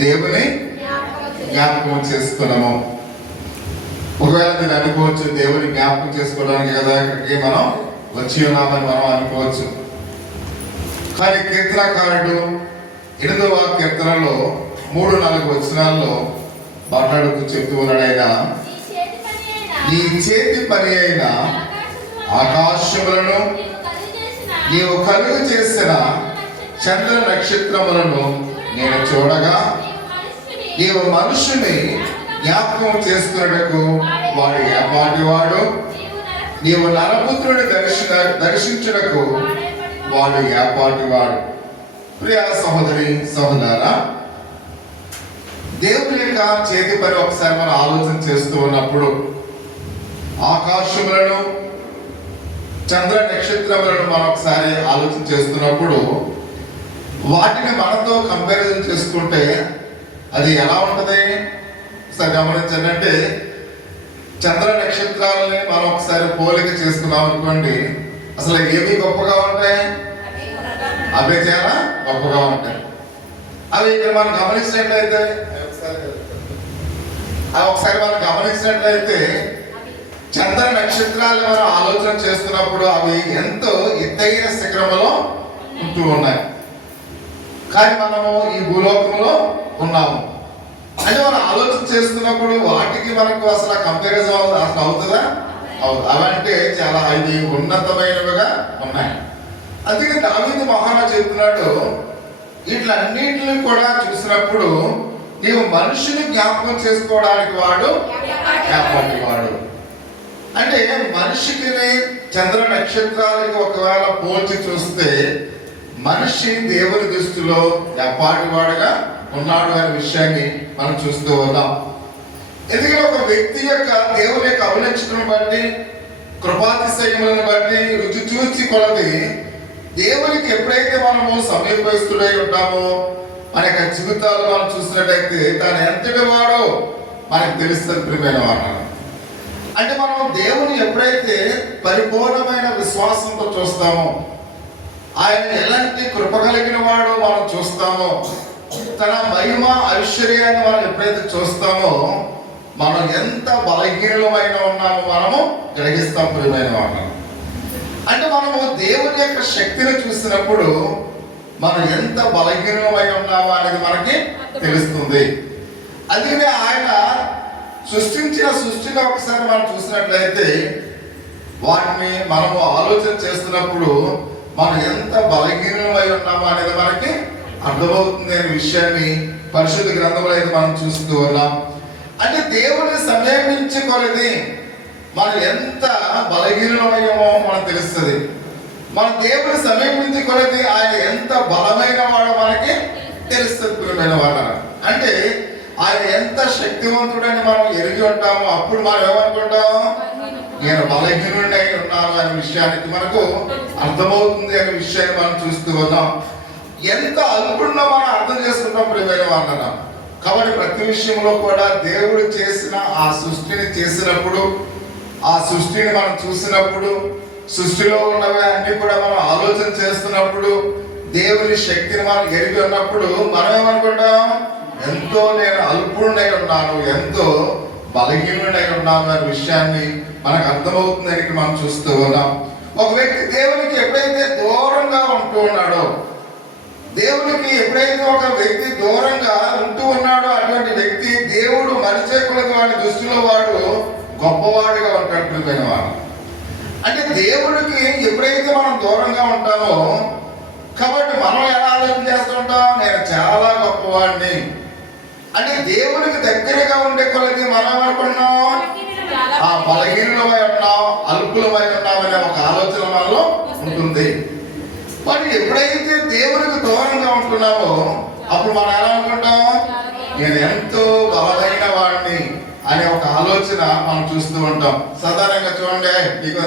దేవుని జ్ఞాపకం చేసుకున్నాము. ఒకవేళ మీరు అనుకోవచ్చు, దేవుని జ్ఞాపకం చేసుకోవడానికి కదా ఇక్కడికి మనం వచ్చి ఉన్నామని మనం అనుకోవచ్చు. కానీ కీర్తనకారుడు 8వ కీర్తనలో 3-4 వచనాల్లో మాట్లాడుతూ చెప్తూ ఉన్నాడు, ఆయన నీ చేతి పని అయిన ఆకాశములను నీవు కలుగు చేసిన చంద్ర నక్షత్రములను నేను చూడగా నీవు మనుషుని జ్ఞాపకం చేసుకున్నటకు వాడు ఏపాటి వాడు, నీవు నరపుత్రుని దర్శించుటకు వాడు ఏపాటి వాడు. ప్రియ సహోదరి సహోదరా, దేవుని యొక్క చేతి పని ఒకసారి మనం ఆలోచన చేస్తూ ఉన్నప్పుడు ఆకాశములను చంద్ర నక్షత్రములను మనం ఒకసారి ఆలోచన చేస్తున్నప్పుడు వాటిని మనతో కంపారిజన్ చేసుకుంటే అది ఎలా ఉంటుంది ఒకసారి గమనించండి. అంటే చంద్ర నక్షత్రాలని మనం ఒకసారి పోలిక చేసుకున్నాం అనుకోండి, అసలు ఏవి గొప్పగా ఉంటాయి? అవే చాలా గొప్పగా ఉంటాయి. అవి ఇక్కడ మనం గమనించినట్లయితే చంద్ర నక్షత్రాలు మనం ఆలోచన చేస్తున్నప్పుడు అవి ఎంతో ఎత్తైన శిఖరంలో ఉంటూ ఉన్నాయి. కానీ మనము ఈ భూలోకంలో ఉన్నాము. అంటే మనం ఆలోచన చేస్తున్నప్పుడు వాటికి మనకు అసలు కంపారిజన్ అసలు అవుతుందా? అవుతుంది. అవంటే చాలా అవి ఉన్నతమైనవిగా ఉన్నాయి. అందుకే దావీదు మహారాజు చెప్తున్నాడు, వీటిలన్నింటిని కూడా చూసినప్పుడు నీవు మనిషిని జ్ఞాపకం చేసుకోవడానికి వాడు ఏపాటి వాడు. అంటే మనిషికి చంద్ర నక్షత్రాలకి ఒకవేళ పోల్చి చూస్తే మనిషి దేవుని దృష్టిలో ఎపాటి వాడుగా ఉన్నాడు అనే విషయాన్ని మనం చూస్తూ ఉన్నాం. ఎందుకంటే ఒక వ్యక్తి యొక్క దేవుని యొక్క అభిలక్షణను బట్టి, కృపాతిశయములను బట్టి, రుచి చూచి కొలది దేవునికి ఎప్పుడైతే మనము సమీపస్తుడై ఉంటామో మన యొక్క జీవితాలు మనం చూసినట్టయితే తాను ఎంతటి వాడో మనకు తెలుస్తుంది. ప్రియమైన వాడు, అంటే మనం దేవుని ఎప్పుడైతే పరిపూర్ణమైన విశ్వాసంతో చూస్తామో, ఆయన ఎలాంటి కృప కలిగిన వాడో మనం చూస్తామో, తన మహిమ ఐశ్వర్యాన్ని మనం ఎప్పుడైతే చూస్తామో మనం ఎంత బలహీనమైన ఉన్నామో మనము గ్రహిస్తాం. ప్రియమైన వాడు, అంటే మనము దేవుని యొక్క శక్తిని చూసినప్పుడు మనం ఎంత బలహీనమై ఉన్నామో అనేది మనకి తెలుస్తుంది. అందుకనే ఆయన సృష్టించిన సృష్టిని ఒకసారి మనం చూసినట్లయితే వాటిని మనము ఆలోచన చేస్తున్నప్పుడు మనం ఎంత బలహీనమై ఉన్నామో అనేది మనకి అర్థమవుతుంది అనే విషయాన్ని పరిశుద్ధ గ్రంథంలో అయితే మనం చూస్తూ ఉన్నాం. అంటే దేవుని సమీపించి కొలది మనం ఎంత బలహీనమయ్యామో మనకు తెలుస్తుంది. మన దేవుని సమీపించి కొలది ఆయన ఎంత బలమైన వాడో మనకి తెలుస్తుంది. ప్రియమైన వాళ్ళ, అంటే ఆయన ఎంత శక్తివంతుడని మనం ఎరిగి ఉంటామో అప్పుడు మనం ఏమనుకుంటాం? నేను బలహీనుడై ఉన్నాను అనే విషయానికి మనకు అర్థమవుతుంది అనే విషయాన్ని మనం చూస్తూ ఉన్నాం. ఎంత అల్పుడిలో మనం అర్థం చేసుకుంటాం ప్రియమైన వాళ్ళ. కాబట్టి ప్రతి విషయంలో కూడా దేవుడు చేసిన ఆ సృష్టిని చేసినప్పుడు, ఆ సృష్టిని మనం చూసినప్పుడు, సృష్టిలో ఉన్నవి అన్ని కూడా మనం ఆలోచన చేస్తున్నప్పుడు, దేవుని శక్తిని మనం ఎరిగి ఉన్నప్పుడు మనం ఏమనుకుంటాం? ఎంతో నేను అల్పుడినై ఉన్నాను, ఎంతో బలహీనుడై ఉన్నాను అనే విషయాన్ని మనకు అర్థమవుతుందని మనం చూస్తూ ఉన్నాం. ఒక వ్యక్తి దేవునికి ఎప్పుడైతే దూరంగా ఉంటూ ఉన్నాడో, దేవునికి ఎప్పుడైతే ఒక వ్యక్తి దూరంగా ఉంటూ ఉన్నాడో అటువంటి వ్యక్తి దేవుడు మరిచే కొలది వాడి దృష్టిలో వాడు గొప్పవాడిగా ఉంటాడు. ప్రియమైన వాడు, అంటే దేవుడికి ఎప్పుడైతే మనం దూరంగా ఉంటామో కాబట్టి మనం ఎలా ఆలోచన చేస్తుంటాం? నేను చాలా గొప్పవాడిని. అంటే దేవునికి దగ్గరగా ఉండే కొలది మనం అనుకున్నాం ఆ బలహీనమై ఉన్నాం, అల్పులమై ఉన్నాం అనే ఒక ఆలోచన మనలో ఉంటుంది. మరి ఎప్పుడైతే దేవునికి దూరంగా ఉంటున్నామో అప్పుడు మనం ఎలా అనుకుంటాం? నేను ఎంతో బలమైన వాడిని అనే ఒక ఆలోచన మనం చూస్తూ ఉంటాం. సాధారణంగా చూడండి,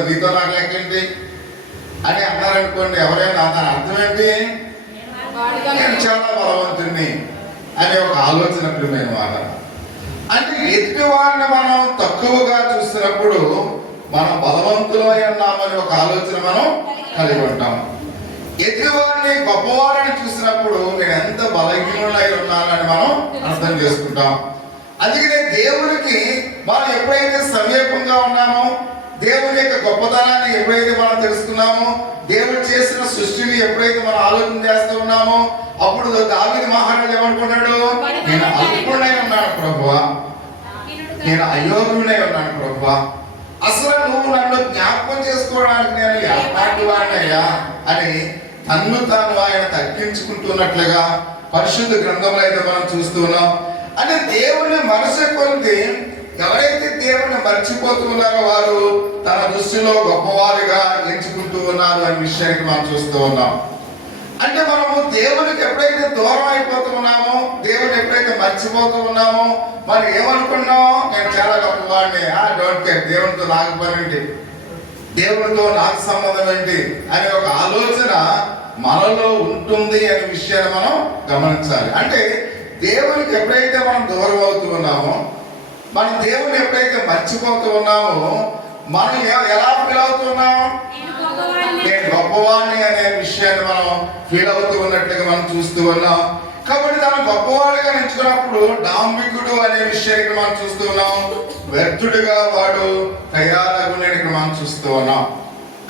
నీతో నాకు లెక్కేంటి అని అన్నారనుకోండి, ఎవరైనా దాని అర్థం ఏంటి? నేను చాలా బలవంతుడిని అనే ఒక ఆలోచన. ప్రియమైన వాళ్ళ, అంటే ఎదుటి వారిని మనం తక్కువగా చూసినప్పుడు మనం బలవంతులమై ఉన్నామని ఒక ఆలోచన మనం కలిగి ఉంటాం. ఎదుటివారిని గొప్పవారిని చూసినప్పుడు నేను ఎంత బలహీనుడై ఉన్నానని మనం అర్థం చేసుకుంటాం. అందుకనే దేవునికి మనం ఎప్పుడైతే సమీపంగా ఉన్నామో, దేవుని యొక్క గొప్పతనాన్ని ఎప్పుడైతే మనం తెలుసుకున్నామో, దేవుడు చేసిన సృష్టిని ఎప్పుడైతే మనం ఆలోచన చేస్తూ ఉన్నామో, అప్పుడు దావీదు మహారాజు ఏమనుకున్నాడు? నేను అల్పుడై ఉన్నాను ప్రభువా, నేను అయోగ్యుడై ఉన్నాను ప్రభువా, అసలు నువ్వు నన్ను జ్ఞాపకం చేసుకోవడానికి నేను ఎలాంటి వాడినయ్యా అని తన్ను తాను ఆయన తగ్గించుకుంటున్నట్లుగా పరిశుద్ధ గ్రంథంలో అయితే మనం చూస్తున్నాం. అంటే దేవుని మనసు కొద్ది ఎవరైతే దేవుని మర్చిపోతూ ఉన్నారో వారు తన దృష్టిలో గొప్పవారిగా ఎంచుకుంటూ ఉన్నారు అనే విషయానికి మనం చూస్తూ ఉన్నాం. అంటే మనము దేవునికి ఎప్పుడైతే దూరం అయిపోతూ ఉన్నామో, దేవుని ఎప్పుడైతే మర్చిపోతూ ఉన్నామో, మనం ఏమనుకున్నాం? నేను చాలా గొప్పవాడిని, డోంట్ కేర్, దేవునితో నాకు పని ఏంటి, దేవునితో నాకు సంబంధం ఏంటి అనే ఒక ఆలోచన మనలో ఉంటుంది అనే విషయాన్ని మనం గమనించాలి. అంటే దేవునికి ఎప్పుడైతే మనం దూరం అవుతూ ఉన్నామో, మనం దేవుని ఎప్పుడైతే మర్చిపోతూ ఉన్నామో, మనం ఎలా ఫీల్ అవుతున్నాం? నేను గొప్పవాణ్ణి అనే విషయాన్ని మనం ఫీల్ అవుతూ ఉన్నట్లుగా మనం చూస్తూ ఉన్నాం. కాబట్టి తన గొప్పవాడిగా ఎంచుకున్నప్పుడు డాంబికుడు అనే విషయానికి మనం చూస్తూ ఉన్నాం. వ్యర్థుడిగా వాడు తయారగునేది మనం చూస్తూ ఉన్నాం.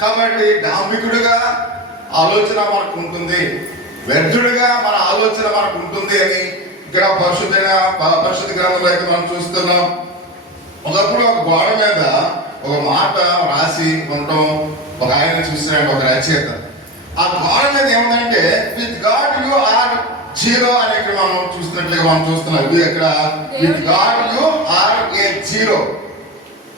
కాబట్టి డాంబికుడిగా ఆలోచన మనకు ఉంటుంది, వ్యర్థుడిగా మన ఆలోచన మనకు ఉంటుంది అని ఇక్కడ పరిశుద్ధ గ్రంథంలో అయితే మనం చూస్తున్నాం. ఒకప్పుడు ఒక గోడ మీద ఒక మాట రాసి ఉండటం ఒక ఆయన చూసినట్టు ఒక రచయిత. ఆ గోడ మీద ఏముందంటే with God you are zero అని ఇక్కడ మనం చూస్తున్నట్లుగా మనం చూస్తున్నాం. ఇక్కడ with God you are a zero.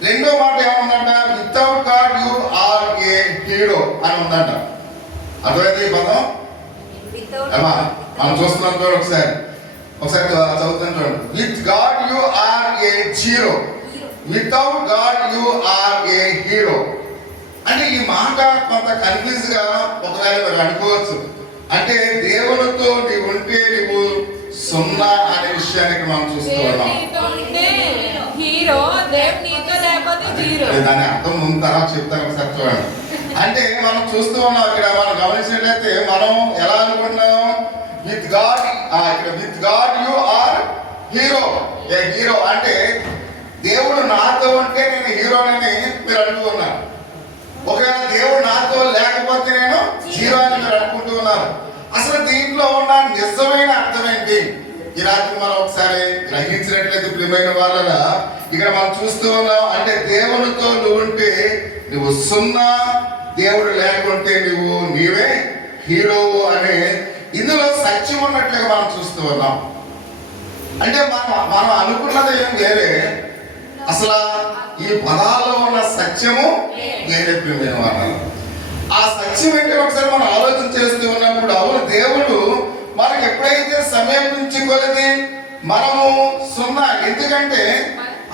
రెండో మాట ఏముందంట? Without God you are a hero అని ఉందంట. అర్థమైతే ఈ పదం మనం చూస్తున్నాం. ఒకసారి చదువుతాను చూడండి. With God you are a zero, without God you are a hero. అంటే ఈ మాట కొంత కన్ఫ్యూజ్ గా ఒకవేళ మీరు అనుకోవచ్చు. అంటే దేవునితో నీవు ఉంటే నీవు సున్నా అనే విషయానికి మనం చూస్తూ ఉన్నాం. దాని అర్థం ముందు తర్వాత చెప్తాను, ఒకసారి చూడండి. అంటే మనం చూస్తూ ఉన్నాం, ఇక్కడ మనం గమనించినట్లయితే మనం ఎలా అనుకుంటున్నాం? విత్ గాడ్, ఇక్కడ with God you are hero. A hero అంటే దేవుడు నాతో ఉంటే నేను హీరోనని మీరు అనుకున్నారు. ఒకవేళ దేవుడు నాతో లేకపోతే నేను జీరో అని మీరు అనుకుంటూ ఉన్నారు. అసలు దీంట్లో ఉన్న నిజమైన అర్థం ఏంటి? ఈ రాత్రి మనం ఒకసారి గ్రహించినట్లయితే ప్రియమైన వాళ్ళగా ఇక్కడ మనం చూస్తూ ఉన్నాం. అంటే దేవునితో నువ్వు ఉంటే నువ్వు సున్నా, దేవుడు లేకుంటే నీవే హీరోవు అనే ఇందులో సత్యం ఉన్నట్లుగా మనం చూస్తూ ఉన్నాం. అంటే మనం అనుకున్నది ఏం వేరే, అసలు ఈ పదాల్లో ఉన్న సత్యము వేరే ప్రియమైన వాళ్ళు. ఆ సత్యం ఏంటో ఒకసారి మనం ఆలోచన చేస్తూ ఉన్నప్పుడు, అవును దేవుడు మనకు ఎప్పుడైతే సమీపించుకోలేది మనము సున్నా. ఎందుకంటే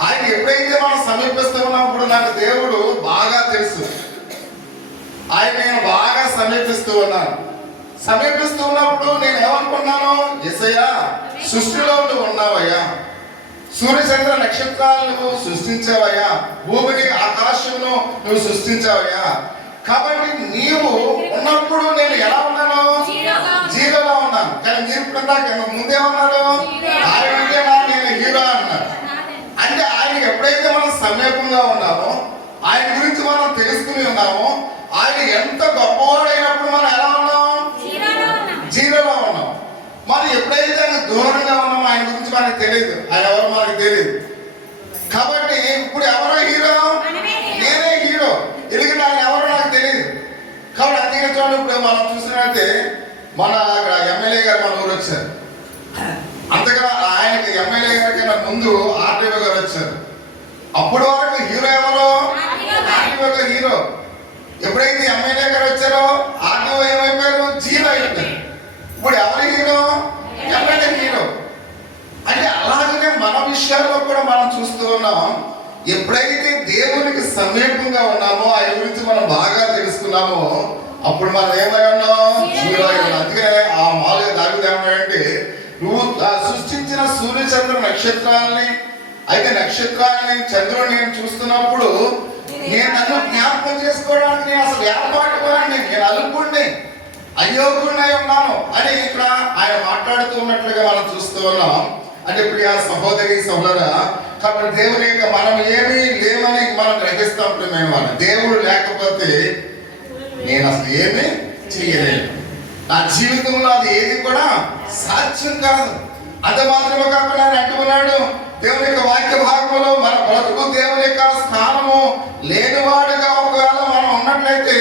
ఆయన ఎప్పుడైతే మనం సమీపిస్తూ ఉన్నప్పుడు నాకు దేవుడు బాగా తెలుసు, ఆయన నేను బాగా సమీపిస్తూ ఉన్నాను. సమీపిస్తూ ఉన్నప్పుడు నేను ఏమనుకున్నాను? యేసయ్యా సృష్టిలో నువ్వు ఉన్నావయ్యా, సూర్యచంద్ర నక్షత్రాలు నువ్వు సృష్టించావయ్యా, భూమిని ఆకాశంలో నువ్వు సృష్టించావయ్యా. కాబట్టి నీవు ఉన్నప్పుడు నేను ఎలా ఉన్నాను? జీరోలో ఉన్నాను. కానీ మీరు ఇప్పుడు ముందేమన్నారు? ఆయన అంటే నేను హీరో అన్నారు. అంటే ఆయనకి ఎప్పుడైతే మనం సమీపంగా ఉన్నామో, ఆయన గురించి మనం తెలుసుకుని ఉన్నామో, ఆయన ఎంత గొప్పవాడైనప్పుడు మనం ఎలా ఉన్నాం? జీరోలో ఉన్నాం. మనం ఎప్పుడైతే ఆయన దూరంగా ఉన్నామో ఆయన గురించి మనకు తెలియదు, ఆయన ఎవరు మనకు తెలియదు. కాబట్టి ఇప్పుడు ఎవరో హీరో? నేనే హీరో. ఎందుకంటే ఆయన ఎవరో నాకు తెలియదు. కాబట్టి అందుకే చూడండి, ఇప్పుడు మనం చూసినట్లయితే మన అక్కడ ఎమ్మెల్యే గారు మన ఊరు వచ్చారు. అంతగా ఆయనకి ఎమ్మెల్యే గారికి ముందు ఆర్టీఓ గారు వచ్చారు. అప్పటి వరకు హీరో ఎవరు? ఆర్టీఓ గారు హీరో. ఎప్పుడైతే ఎమ్మెల్యే గారు వచ్చారో ఆర్టీఓ ఏమైపోయారు? జీరో అయిపోయారు. ఇప్పుడు ఎవరి హీరో? MLA hero. అంటే అలాగనే మన విషయాల్లో కూడా మనం చూస్తూ ఉన్నాం. ఎప్పుడైతే దేవునికి సమీపంగా ఉన్నామో, ఆయన గురించి మనం బాగా తెలుసుకున్నామో, అప్పుడు మనం ఏమై ఉన్నాం? జీరో అయి ఉన్నాం. అందుకే ఆ మామూలుగా దావీదు ఏమన్నాడంటే, నువ్వు సృష్టించిన సూర్యచంద్ర నక్షత్రాలని, అయితే నక్షత్రాలని చంద్రుని నేను చూస్తున్నప్పుడు నేను నన్ను జ్ఞాపకం చేసుకోవడానికి నేను అసలు ఏర్పాటు నేను అలుపుండి, అయోగ్యుడై ఉన్నాను అని ఇక్కడ ఆయన మాట్లాడుతూ ఉన్నట్లుగా మనం చూస్తూ ఉన్నాం. అంటే ప్రియ సహోదరి సహోదరా, కాబట్టి దేవుని యొక్క మనం ఏమీ లేవని మనం గ్రహిస్తాం. ప్రియమైన వాళ్ళు, దేవుడు లేకపోతే నేను అసలు ఏమీ చేయలేను, నా జీవితంలో అది ఏది కూడా సాధ్యం కాదు. అంత మాత్రమే కాకుండా ఆయన అంటున్నాడు దేవుని యొక్క వాక్య భాగంలో, మన బ్రతుకు దేవుని యొక్క స్థానము లేనివాడుగా ఒకవేళ మనం ఉన్నట్లయితే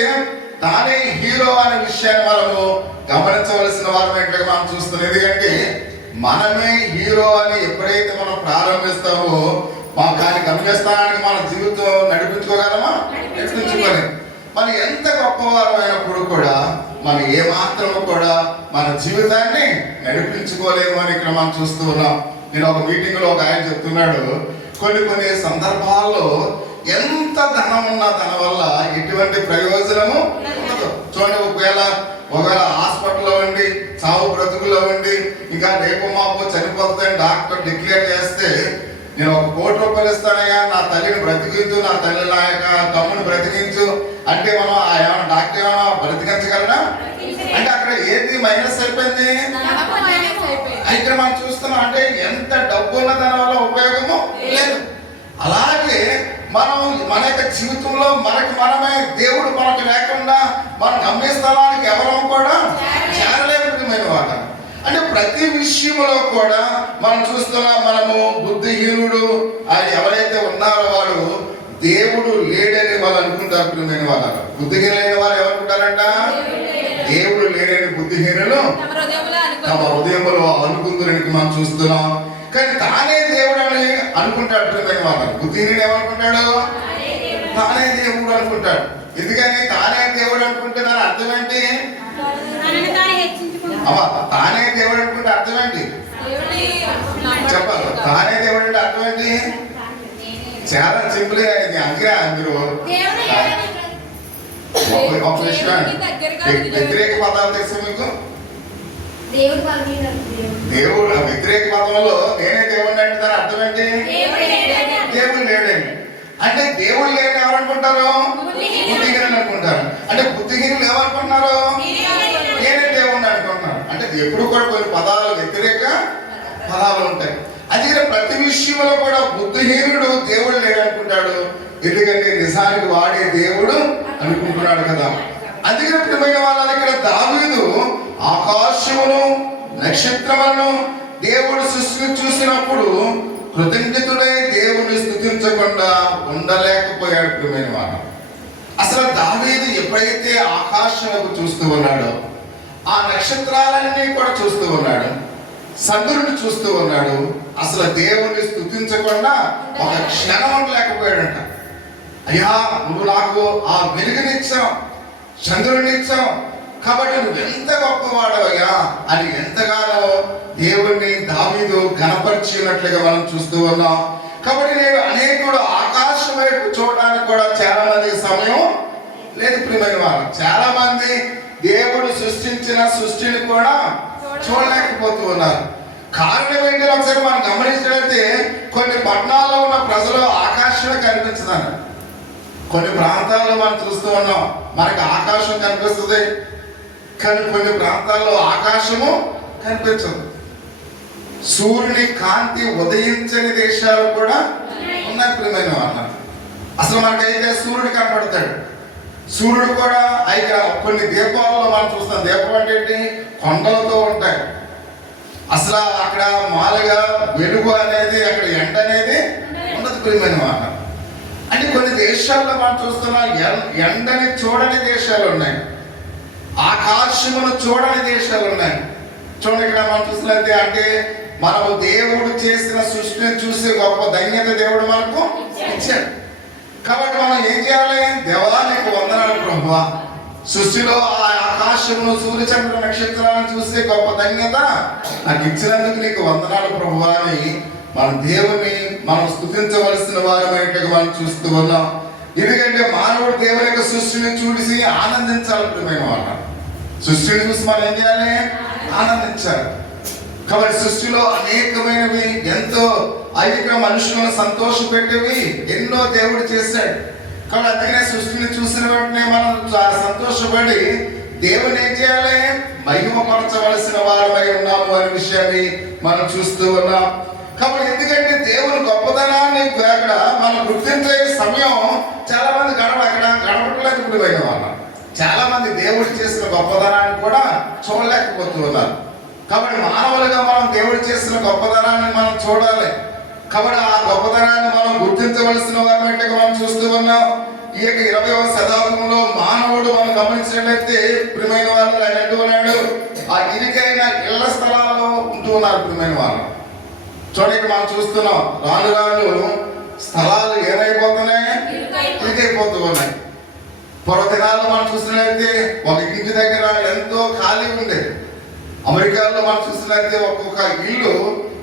తానే హీరో అనే విషయాన్ని మనము గమనించవలసిన వారు మనం చూస్తున్నాం. ఎందుకంటే మనమే హీరో అని ఎప్పుడైతే మనం ప్రారంభిస్తామో దాని గమ్యస్థానానికి మన జీవితం నడిపించుకోగలమా? నడిపించుకోలేము. మనం ఎంత గొప్పవారు అయినప్పుడు కూడా మనం ఏమాత్రము కూడా మన జీవితాన్ని నడిపించుకోలేము అని ఇక్కడ మనం చూస్తూ ఉన్నాం. నేను ఒక మీటింగ్ లో ఒక ఆయన చెప్తున్నాడు, కొన్ని సందర్భాల్లో ఎంత ధనం ఉన్నా దాని వల్ల ఎటువంటి ప్రయోజనము ఉండదు. చూడండి, ఒకవేళ హాస్పిటల్లో ఉండి చావు బ్రతుకుల్లో ఉండి ఇంకా రేపు మాపు చనిపోతుందని డాక్టర్ డిక్లేర్ చేస్తే, నేను 1 కోటి రూపాయలు ఇస్తానయ్యా, నా తల్లిని బ్రతికించు, నా తల్లి నా యొక్క తమ్ముని బ్రతికించు అంటే మనం ఏమైనా డాక్టర్ ఏమైనా బ్రతికించగలరా? అంటే అక్కడ ఏది మైనస్ అయిపోయింది. ఇక్కడ మనం చూస్తున్నాం అంటే ఎంత డబ్బు ఉన్న దాని వల్ల ఉపయోగము లేదు. అలాగే మనం మన యొక్క జీవితంలో మనమే దేవుడు మనకు లేకుండా మనం గమ్య స్థలానికి ఎవరో కూడా చేరలేకపోయిన వాళ్ళ. అంటే ప్రతి విషయంలో కూడా మనం చూస్తున్నాం, మనము బుద్ధిహీనుడు అని ఎవరైతే ఉన్నారో వాడు దేవుడు లేడని వాళ్ళు అనుకుంటారు. ప్రియమైన వాళ్ళ, బుద్ధిహీనులైన వాళ్ళు ఏమనుకుంటారంట? దేవుడు లేడని బుద్ధిహీనులు తమ హృదయంలో అనుకుందరని మనం చూస్తున్నాం. కానీ తానే దేవుడు అని అనుకుంటాడు. ప్రియమైన వాళ్ళ, బుద్ధిహీనుడు ఏమనుకుంటాడు? తానే దేవుడు అనుకుంటాడు. ఎందుకని తానే దేవుడు అనుకుంటే దాని అర్థం ఏంటి? తానే దేవుడు అనుకుంటే అర్థం ఏంటి చెప్పాలి? తానే దేవుడు అంటే అర్థం ఏంటి? చాలా సింపుల్ గా ఇది. అందుకే మీరు ఒక విషయం వ్యతిరేక పదాలు తెలుసు మీకు? దేవుడు వ్యతిరేక పదంలో నేనే దేవుడిని అంటే దాని అర్థం ఏంటి? దేవుడు లేడండి అంటే దేవుడు లేని ఎవరు అనుకుంటారు? బుద్ధిహీనులు అనుకుంటారు. అంటే బుద్ధిహీనులు ఏమనుకుంటున్నారు? నేనే దేవుడిని అనుకుంటున్నారు. అంటే ఎప్పుడు కూడా కొన్ని పదాలు వ్యతిరేక పదాలు ఉంటాయి. అందుకని ప్రతి విషయంలో కూడా బుద్ధిహీనుడు దేవుడు లేడనుకుంటాడు. ఎందుకంటే నిజానికి వాడే దేవుడు అనుకుంటున్నాడు కదా. అందుకని ప్రియమైన వాళ్ళని ఇక్కడ దావీదు ఆకాశమును నక్షత్రములను దేవుడు సృష్టిని చూసినప్పుడు కృతజ్ఞతుడై దేవుని స్తుతించకుండా ఉండలేకపోయాడు. ప్రియమైన వాళ్ళ, అసలు దావీదు ఎప్పుడైతే ఆకాశంలోకి చూస్తూ ఉన్నాడో, ఆ నక్షత్రాలన్నీ కూడా చూస్తూ ఉన్నాడు, చంద్రుడిని చూస్తూ ఉన్నాడు, అసలు దేవుణ్ణి స్తుతించకుండా ఒక క్షణం ఉండలేకపోయాడంట. అయ్యా, నువ్వు నాకు ఆ వెలుగునిచ్చావు, చంద్రుడిని ఇచ్చావు, కాబట్టి నువ్వు ఎంత గొప్పవాడవయ్యా అని ఎంతగానో దేవుణ్ణి దావీదు ఘనపరిచినట్లుగా మనం చూస్తూ ఉన్నాం. కాబట్టి నేను అనేకుడు ఆకాశం వైపు చూడడానికి కూడా చాలా మందికి సమయం లేదు. ప్రియమైన వాళ్ళు, చాలా మంది దేవుడు సృష్టించిన సృష్టిని కూడా చూడలేకపోతూ ఉన్నారు. కారణం ఏంటి ఒకసారి మనం గమనించినట్లయితే, కొన్ని పట్టణాల్లో ఉన్న ప్రజలు ఆకాశమే కనిపించదండి. కొన్ని ప్రాంతాల్లో మనం చూస్తూ ఉన్నాం, మనకి ఆకాశం కనిపిస్తుంది, కానీ కొన్ని ప్రాంతాల్లో ఆకాశము కనిపించదు. సూర్యుని కాంతి ఉదయించని దేశాలు కూడా ఉన్నాయి. ప్రియమైన వాళ్ళ, అసలు మనకైతే సూర్యుడు కనపడతాడు. సూర్యుడు కూడా ఇక్కడ కొన్ని దీపాలలో మనం చూస్తాం. దీపం అంటే ఏంటి? కొండలతో ఉంటాయి. అసలు అక్కడ మామూలుగా వెలుగు అనేది, అక్కడ ఎండ అనేది ఉండదు. ప్రియమైన వాళ్ళ, అంటే కొన్ని దేశాల్లో మనం చూస్తున్నాం ఎండని చూడని దేశాలు ఉన్నాయి, ఆకాశమును చూడని దేశాలు ఉన్నాయి. చూడండి, ఇక్కడ మనం చూసినట్లయితే అంటే మనము దేవుడు చేసిన సృష్టిని చూసే గొప్ప ధన్యత దేవుడు మనకు ఇచ్చాడు. కాబట్టి మనం ఏం చేయాలి? దేవానికి వందనాలు ప్రభువా, సృష్టిలో ఆ ఆకాశమును సూర్యచంద్ర నక్షత్రాలను చూసే గొప్ప ధన్యత నాకు ఇచ్చినందుకు నీకు వందనాలు ప్రభువా అని మన దేవుని మనం స్తుతించవలసిన వారమైనట్టుగా మనం చూస్తూ ఉన్నాం. ఎందుకంటే మానవుడు దేవుని యొక్క సృష్టిని చూసి ఆనందించాలి. ప్రియమైన వాళ్ళ, సృష్టిని చూసి మనం ఏం చేయాలి? ఆనందించాలి. కాబట్టి సృష్టిలో అనేకమైనవి, ఎంతో ఐక్య మనుషులను సంతోషపెట్టేవి ఎన్నో దేవుడు చేశాడు. కాబట్టి అందుకనే సృష్టిని చూసిన వెంటనే మనం సంతోషపడి దేవుని ఏం చేయాలి? మహిమపరచవలసిన వారమై ఉన్నాము అనే విషయాన్ని మనం చూస్తూ ఉన్నాం. కాబట్టి ఎందుకంటే దేవుని గొప్పతనాన్ని అక్కడ మనం గుర్తించే సమయం చాలా మంది గడపట్లేదు. ఇప్పుడు పోయిన వాళ్ళం చాలా మంది దేవుడు చేసిన గొప్పతనాన్ని కూడా చూడలేకపోతూ ఉన్నారు. కాబట్టి మానవులుగా మనం దేవుడు చేసిన గొప్పతనాన్ని మనం చూడాలి. కాబట్టి ఆ గొప్పతనాన్ని మనం గుర్తించవలసిన వారిని మనం చూస్తూ ఉన్నాం. ఈ యొక్క 20వ శతాబ్దంలో మానవుడు మనం గమనించినట్లయితే ప్రియమైన వాళ్ళు ఆయన అంటూ ఉన్నాడు, ఆ ఇరుకైన ఇళ్ల స్థలాల్లో ఉంటూ ఉన్నారు ప్రియమైన వాళ్ళు. చూడండి, మనం చూస్తున్నాం రాను రాను స్థలాలు ఏమైపోతున్నాయి? ఇరుకైపోతూ ఉన్నాయి. పూర్వదినాల్లో మనం చూసినట్లయితే ఒక ఇంటి దగ్గర ఎంతో ఖాళీ ఉండేది. అమెరికాలో మనం చూసినట్లయితే ఒక్కొక్క ఇల్లు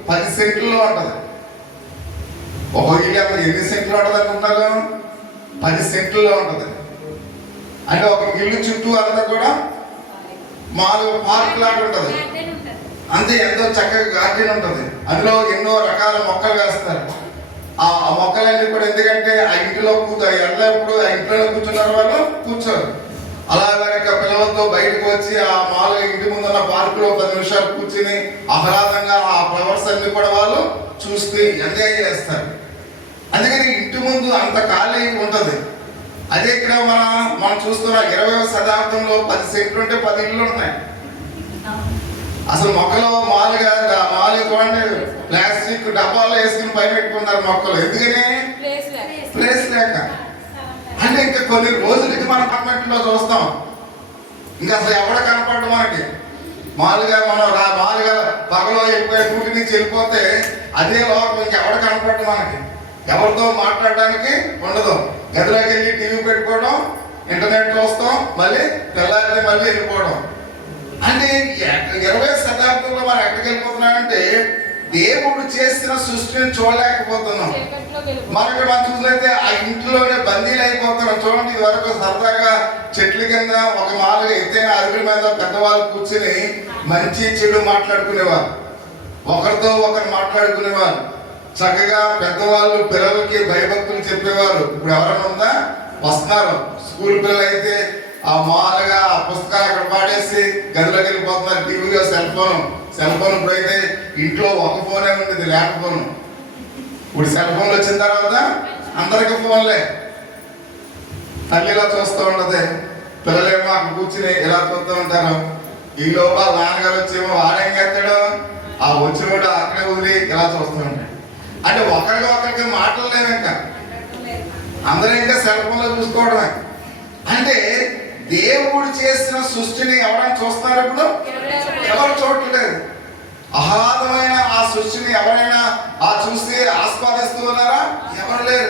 10 సెంట్లలో ఉంటుంది. ఒక ఇల్లు అంత ఎన్ని సెంట్లు ఉంటుంది అనుకుంటారు? 10 సెంట్లలో ఉంటుంది. అంటే ఒక ఇల్లు చుట్టూ అంతా కూడా మామూలుగా పార్క్ లాగా ఉంటుంది. అంతే, ఎంతో చక్కగా గార్డెన్ ఉంటుంది. అందులో ఎన్నో రకాల మొక్కలు వేస్తారు. ఆ మొక్కలన్నీ కూడా ఎందుకంటే ఆ ఇంటిలో ఎల్లప్పుడు ఆ ఇంట్లోనే కూర్చున్నారు, వాళ్ళు కూర్చోరు. అలాగే పిల్లలతో బయటకు వచ్చి ఆ మామూలుగా ఇంటి ముందున్న పార్కులో 10 నిమిషాలు కూర్చుని ఆహ్లాదంగా ఆ ఫ్లవర్స్ అన్ని కూడా వాళ్ళు చూస్తూ ఎంజాయ్ చేస్తారు. అందుకని ఇంటి ముందు అంత ఖాళీ ఉంటుంది. అదే ఇక్కడ మనం చూస్తున్న 20వ శతాబ్దంలో 10 సెంట్లు ఉంటే 10 ఇళ్ళు ఉన్నాయి. అసలు మొక్కలు మామూలుగా చూడండి, ప్లాస్టిక్ డబ్బాల్లో వేసుకుని పై పెట్టుకున్నారు మొక్కలు. ఎందుకని? ప్లేస్ లేక. అంటే ఇంకా కొన్ని రోజులకి మన అపార్ట్మెంట్ లో చూస్తాం, ఇంకా అసలు ఎవడ కనపడదు మనకి. మామూలుగా మనం మామూలుగా పగలో వెళ్ళిపోయి డ్యూటీ నుంచి వెళ్ళిపోతే అదే లోకం ఇంకెవడ కనపడదు మనకి. ఎవరితో మాట్లాడడానికి ఉండదు. గదిలోకి వెళ్ళి టీవీ పెట్టుకోవడం, ఇంటర్నెట్ చూస్తాం, మళ్ళీ తెల్లారితే మళ్ళీ వెళ్ళిపోవడం. అంటే 20వ శతాబ్దంలో మనం ఎక్కడికి వెళ్ళిపోతున్నామంటే దేవుడు చేసిన సృష్టిని చూడలేకపోతున్నాం. మనకి మనం చూసినైతే ఆ ఇంట్లోనే బందీలు అయిపోతున్నాం. చూడండి, ఇది వరకు సరదాగా చెట్ల కింద ఒక మామూలుగా ఎత్తైన అరుగుల మీద పెద్దవాళ్ళు కూర్చుని మంచి చెడు మాట్లాడుకునేవారు, ఒకరితో ఒకరు మాట్లాడుకునేవారు. చక్కగా పెద్దవాళ్ళు పిల్లలకి భయభక్తులు చెప్పేవారు. ఇప్పుడు ఎవరైనా ఉందా? వస్తున్నారు. స్కూల్ పిల్లలు అయితే ఆ మామూలుగా ఆ పుస్తకాలు అక్కడ పాడేసి గదిలోకి వెళ్ళిపోతున్నారు. టీవీలో సెల్ ఫోన్ ఇప్పుడైతే ఇంట్లో ఒక ఫోనే ఉండేది, ల్యాండ్ ఫోన్. ఇప్పుడు సెల్ ఫోన్లు వచ్చిన తర్వాత అందరికి ఫోన్లే. తల్లి ఇలా చూస్తూ ఉంటది, పిల్లలేమో అక్కడ కూర్చుని ఇలా చూస్తూ ఉంటారు. ఈ లోపల నాన్నగారు వచ్చేమో వాడేం చేస్తాడు, ఆ వచ్చిన కూడా అక్కడే వదిలి ఇలా చూస్తూ ఉంటాడు. అంటే ఒకరికి మాటలు లేవు, ఇంకా అందరూ ఇంకా సెల్ ఫోన్లో చూసుకోవడమే. అంటే దేవుడు చేసిన సృష్టిని ఎవరైనా చూస్తున్నారు? ఇప్పుడు ఎవరు చూడట్లేదు. ఆహ్లాదమైన ఆ సృష్టిని ఎవరైనా చూసి ఆస్వాదిస్తూ ఉన్నారా? ఎవరు లేరు.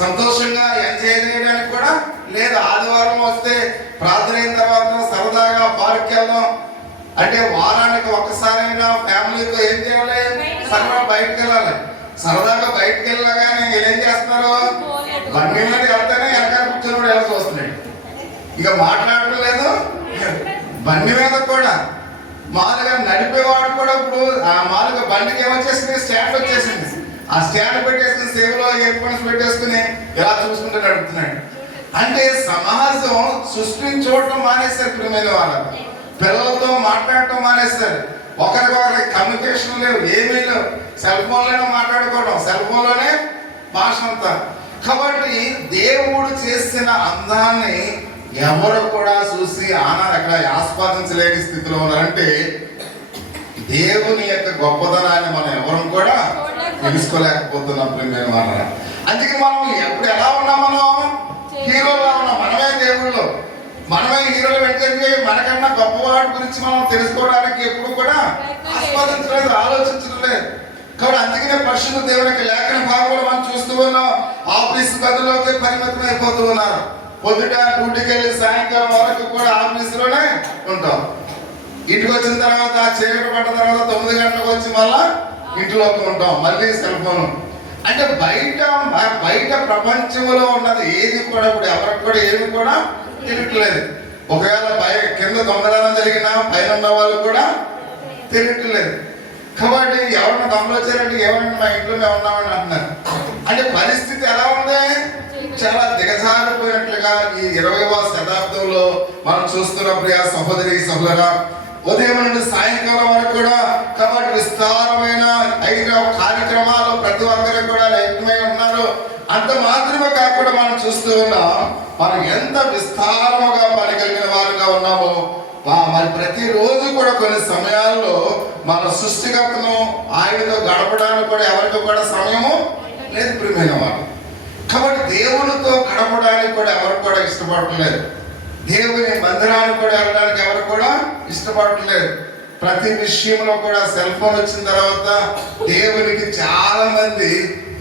సంతోషంగా ఎంజాయ్ చేయడానికి కూడా లేదు. ఆదివారం వస్తే ప్రార్థన అయిన తర్వాత సరదాగా పార్క్ వెళ్దాం అంటే వారానికి ఒక్కసారైనా ఫ్యామిలీతో ఏం చేయాలి? సరదా బయటకు వెళ్ళాలి. సరదాగా బయటకు వెళ్ళగానే ఏం చేస్తున్నారు? బండి మీద వెళ్తేనే వెనకాల కూర్చొని కూడా ఎలా చూస్తున్నాడు, ఇక మాట్లాడటం లేదు. బండి మీద కూడా మామూలుగా నడిపేవాడు కూడా ఇప్పుడు ఆ మామూలుగా బండికి ఏమొచ్చేసింది? స్టాండ్ వచ్చేసింది. ఆ స్టాండ్ పెట్టేసుకుని సేవలో ఇయర్ ఫోన్స్ పెట్టేసుకుని ఎలా చూసుకుంటూ నడుపుతున్నాడు. అంటే సమాజం సృష్టిని చూడటం మానేశారు. ప్రియమైన వాళ్ళు పిల్లలతో మాట్లాడటం మానేశారు. ఒకరికొకరికి కమ్యూనికేషన్ లేవు, ఏమీ లేవు. సెల్ ఫోన్లోనే మాట్లాడుకోవడం, సెల్ ఫోన్లోనే భాష అంతా. కాబట్టి దేవుడు చేసిన అందాన్ని ఎవరు కూడా చూసి అక్కడ ఆస్వాదించలేని స్థితిలో ఉన్నారంటే దేవుని యొక్క గొప్పతనాన్ని మనం ఎవరు కూడా తెలుసుకోలేకపోతున్నాం ప్రియమైన వాళ్ళ. అందుకే మనం ఎప్పుడు ఎలా ఉన్నాం? మనం హీరోలా ఉన్నాం. మనమే దేవుళ్ళు, మనమే హీరోలు. వెంటనే మనకన్నా గొప్పవాడి గురించి మనం తెలుసుకోవడానికి ఎప్పుడు కూడా ఆస్వాదించలేదు, ఆలోచించడం లేదు. కాబట్టి అందుకనే పరిశుద్ధ దేవునికి లేఖన భాగంలో మనం చూస్తూ ఉన్నాం. ఆఫీస్ గదిలోకి పరిమితం అయిపోతూ ఉన్నారు. పొద్దుట డ్యూటీకి వెళ్ళి సాయంకాలం వరకు కూడా ఆఫీసులోనే ఉంటాం. ఇంటికి వచ్చిన తర్వాత చీకటి పడ్డ తర్వాత 9 గంటలకు వచ్చి మళ్ళా ఇంట్లోకి ఉంటాం, మళ్ళీ సెల్ ఫోన్. అంటే బయట ప్రపంచంలో ఉన్నది ఏది కూడా ఇప్పుడు ఎవరికి కూడా ఏమి కూడా తెలియట్లేదు. ఒకవేళ కింద దొంగతనం జరిగినా పైన ఉన్న వాళ్ళు కూడా తెలియట్లేదు. కాబట్టి ఎవరన్నా దొంగలు వచ్చారంటే ఏమన్నా మా ఇంట్లో మేము ఉన్నామని అంటున్నారు. అంటే పరిస్థితి ఎలా ఉంది? చాలా దిగజారిపోయినట్లుగా ఈ 20వ శతాబ్దంలో మనం చూస్తున్న ప్రియ సహోదరి సహోదరా, ఉదయం నుండి సాయంకాలం వరకు కూడా కాబట్టి విస్తారమైన 5 కార్యక్రమాలు ప్రతి ఒక్కరు కూడా లైక్యమై ఉన్నారు. అంత మాత్రమే కాకుండా మనం చూస్తూ ఉన్నాం, మనం ఎంత విస్తారముగా పనిగలిగిన వారుగా ఉన్నామో. మరి ప్రతిరోజు కూడా కొన్ని సమయాల్లో మన సృష్టికర్తను ఆయనతో గడపడానికి కూడా ఎవరికి కూడా సమయము లేదు ప్రియమైన వారు. కాబట్టి దేవునితో గడపడానికి కూడా ఎవరు కూడా ఇష్టపడట్లేదు. దేవుని మందిరానికి కూడా వెళ్ళడానికి ఎవరు కూడా ఇష్టపడట్లేదు. ప్రతి విషయంలో కూడా సెల్ ఫోన్ వచ్చిన తర్వాత దేవునికి చాలా మంది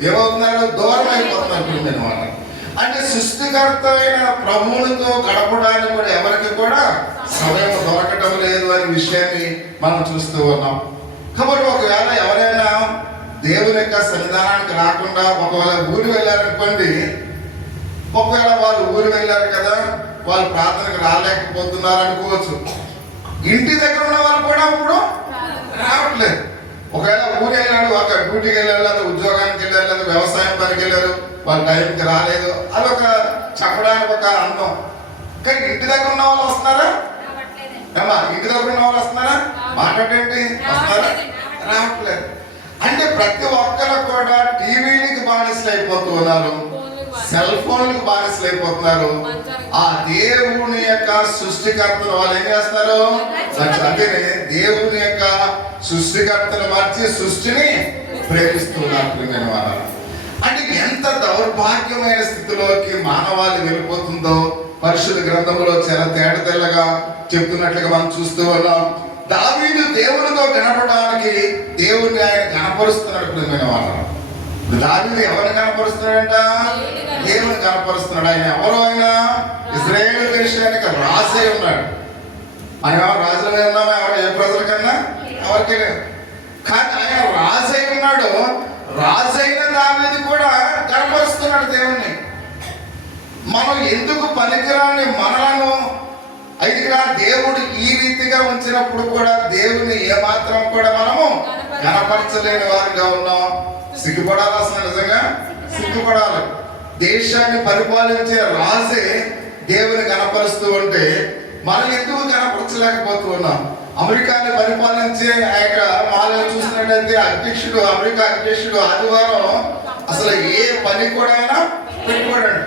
ఏమవుతున్నారు, దూరం అయిపోతున్నారు ప్రియమైన వారు. అంటే సృష్టికర్త అయిన ప్రభువులతో గడపడానికి కూడా ఎవరికి కూడా సమయం దొరకటం లేదు అనే విషయాన్ని మనం చూస్తూ ఉన్నాం. కాబట్టి ఒకవేళ ఎవరైనా దేవుని యొక్క సన్నిధానానికి రాకుండా ఒకవేళ ఊరు వెళ్ళారనుకోండి, ఒకవేళ వాళ్ళు ఊరు వెళ్ళారు కదా, వాళ్ళు ప్రార్థనకు రాలేకపోతున్నారు అనుకోవచ్చు. ఇంటి దగ్గర ఉన్న వాళ్ళు కూడా ఇప్పుడు రావట్లేదు. ఒకవేళ ఊరు వెళ్ళాడు, ఒక డ్యూటీకి వెళ్ళారు, లేదా ఉద్యోగానికి వెళ్ళారు, లేదా వ్యవసాయం పనికి వెళ్ళారు, వాళ్ళ టైంకి రాలేదు, అదొక చెప్పడానికి ఒక అందం. కానీ ఇంటి దగ్గర ఉన్న వాళ్ళు వస్తున్నారా? ఇంటి దగ్గర ఉన్న వాళ్ళు వస్తున్నారా? మాట్లాడేంటి వస్తున్నారా? రావట్లేదు. అంటే ప్రతి ఒక్కరు కూడా టీవీలకి బానిసలు అయిపోతూ ఉన్నారు, సెల్ ఫోన్లకు బానిసలు అయిపోతున్నారు. ఆ దేవుని యొక్క సృష్టికర్తను వాళ్ళు ఏం చేస్తారు? అందుకనే దేవుని యొక్క సృష్టికర్తను మార్చి సృష్టిని ప్రేమిస్తున్నారు వాళ్ళ. అంటే ఎంత దౌర్భాగ్యమైన స్థితిలోకి మానవాళి వెళ్ళిపోతుందో పరిశుద్ధ గ్రంథంలో చాలా తేటతెల్లగా చెప్తున్నట్లుగా మనం చూస్తూ ఉన్నాం. దావీదు దేవునితో గణపడడానికి దేవుని ఆయన గణపరుస్తున్నాడు ప్రియమైన వాళ్ళ. దావీదు ఎవరిని కనపరుస్తున్నాడంట? దేవుని కనపరుస్తున్నాడు. ఆయన ఎవరు? ఆయన ఇశ్రాయేలు దేశానికి రాజై ఉన్నాడు. ఆయన రాజులమే ఉన్నామా? ఎవరు ఏ ప్రజల కన్నా ఎవరికే లేదు. కానీ ఆయన రాజై ఉన్నాడు. రాజైన దావీదు కూడా కనపరుస్తున్నాడు దేవుణ్ణి. మనం ఎందుకు పనికిరాని మనలను అయినా దేవుడు ఈ రీతిగా ఉంచినప్పుడు కూడా దేవుని ఏమాత్రం కూడా మనము కనపరచలేని వారిగా ఉన్నాం. సిగ్గుపడాలి, అసలు నిజంగా సిగ్గుపడాలి. దేశాన్ని పరిపాలించే రాజే దేవుని కనపరుస్తూ ఉంటే మనం ఎందుకు కనపరచలేకపోతూ ఉన్నాం? అమెరికాని పరిపాలించే ఆయన మాలో చూసినట్లయితే అధ్యక్షుడు, అమెరికా అధ్యక్షుడు ఆదివారం అసలు ఏ పని కూడా ఆయన పెట్టుకోడండి,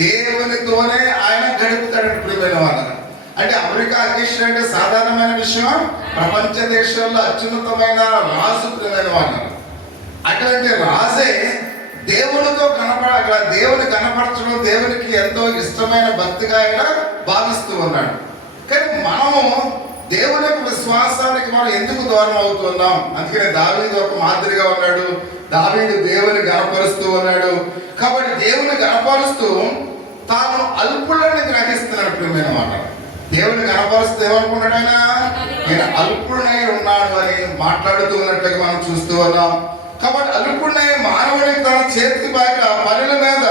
దేవునితోనే ఆయన గడుపుతాడండి ప్రియమైన వాళ్ళని. అంటే అమెరికా అధ్యక్షుడు అంటే సాధారణమైన విషయం, ప్రపంచ దేశాల్లో అత్యున్నతమైన రాజు ప్రియమైన వాళ్ళని. అటువంటి రాజే దేవునితో దేవుని కనపరచడం దేవునికి ఎంతో ఇష్టమైన భక్తిగా ఆయన భావిస్తూ ఉన్నాడు. కానీ మనము దేవుని యొక్క విశ్వాసానికి మనం ఎందుకు దూరం అవుతున్నాం? అందుకనే దావీదు ఒక మాదిరిగా ఉన్నాడు. దావీదు దేవుని గణపరుస్తూ ఉన్నాడు. కాబట్టి దేవుని గణపరుస్తూ తాను అల్పులని గ్రహిస్తున్నాడు ప్రియమైన మాట. దేవుని గణపరుస్తూ ఏమనుకున్నాడు? ఆయన నేను అల్పుడై ఉన్నాడు అని మాట్లాడుతూ ఉన్నట్లుగా మనం చూస్తూ ఉన్నాం. కాబట్టి అల్పుడై మానవుడికి తన చేతికి బాగా పనుల మీద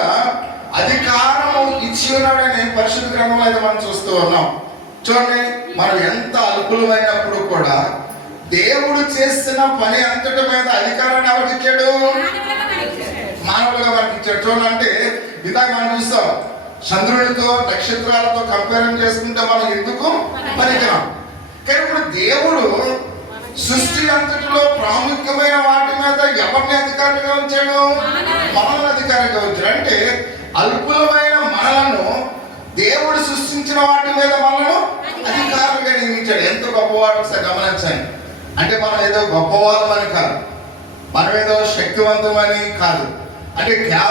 అధికారము ఇచ్చి ఉన్నాడని పరిశుద్ధ గ్రంథంలో అయితే మనం చూస్తూ ఉన్నాం. చూడండి, మనం ఎంత అల్పులమైనప్పుడు కూడా దేవుడు చేసిన పని అంతటి మీద అధికారాన్ని ఎవరికి ఇచ్చాడు? మానవులుగా మనకి ఇచ్చాడు. చూడండి, ఇందాక మనం చూస్తాం, చంద్రుడితో నక్షత్రాలతో కంపేర్ చేసుకుంటే మనం ఎందుకు పనికిరాం. కానీ ఇప్పుడు దేవుడు సృష్టి అంతటిలో ప్రాముఖ్యమైన వాటి మీద ఎవరిని అధికారిగా ఉంచాడు? మనల్ని అధికారిగా ఉంచాడు. అంటే అల్పులమైన మనలను దేవుడు సృష్టించిన వాటి మీద మనను అధికారులుగా నియమించాడు. ఎంత గొప్పవాడు గమనించండి. అంటే మనం ఏదో గొప్పవాళ్ళమని కాదు, మనం ఏదో శక్తివంతమని కాదు. అంటే